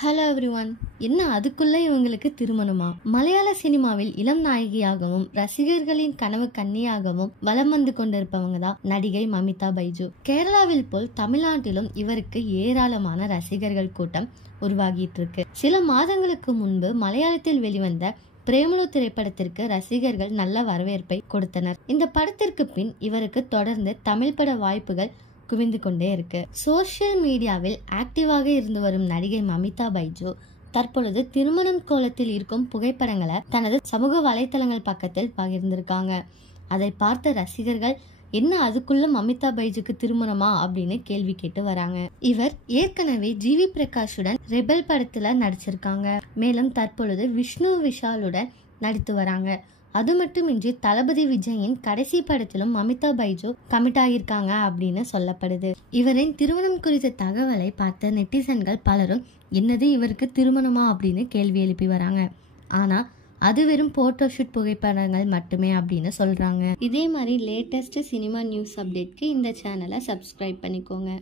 Hello everyone. என்ன அதுக்குள்ள இவங்களுக்கு திருமணமா? மலையாள சினிமாவில் இளம் நாயகியாகவும் ரசிகர்களின் கனவு கன்னியாகவும் வலம் வந்து கொண்டிருப்பவங்க தான் நடிகை மமிதா பைஜு. கேரளாவில் போல் தமிழ்நாட்டிலும் இவருக்கு ஏராளமான ரசிகர்கள் கூட்டம் உருவாகிட்டு இருக்கு. சில மாதங்களுக்கு முன்பு மலையாளத்தில் வெளிவந்த பிரேமலு திரைப்படத்திற்கு ரசிகர்கள் நல்ல வரவேற்பை கொடுத்தனர். இந்த படத்திற்கு பின் இவருக்கு தொடர்ந்து தமிழ் பட வாய்ப்புகள் குவிந்து கொண்டே இருக்கு. சோசியல் மீடியாவில் ஆக்டிவாக இருந்து வரும் நடிகை மமிதா பைஜு தற்பொழுது திருமணம் கோலத்தில் இருக்கும் புகைப்படங்களை தனது சமூக வலைதளங்கள் பக்கத்தில் பகிர்ந்திருக்காங்க. அதை பார்த்த ரசிகர்கள் என்ன அதுக்குள்ள மமிதா பைஜுக்கு திருமணமா அப்படின்னு கேள்வி கேட்டு வராங்க. இவர் ஏற்கனவே ஜிவி பிரகாஷுடன் ரெபல் படத்துல நடிச்சிருக்காங்க. மேலும் தற்பொழுது விஷ்ணு விஷாலுடன் நடித்து வராங்க. அது மட்டுமின்றி தளபதி விஜயின் கடைசி படத்திலும் மமிதா பைஜு கமிட் ஆகியிருக்காங்க அப்படின்னு சொல்லப்படுது. இவரின் திருமணம் குறித்த தகவலை பார்த்த நெட்டிசன்கள் பலரும் என்னது இவருக்கு திருமணமா அப்படின்னு கேள்வி எழுப்பி வராங்க. ஆனா அது வெறும் போட்டோஷூட் புகைப்படங்கள் மட்டுமே அப்படின்னு சொல்றாங்க. இதே மாதிரி லேட்டஸ்ட் சினிமா நியூஸ் அப்டேட்க்கு இந்த சேனலை சப்ஸ்கிரைப் பண்ணிக்கோங்க.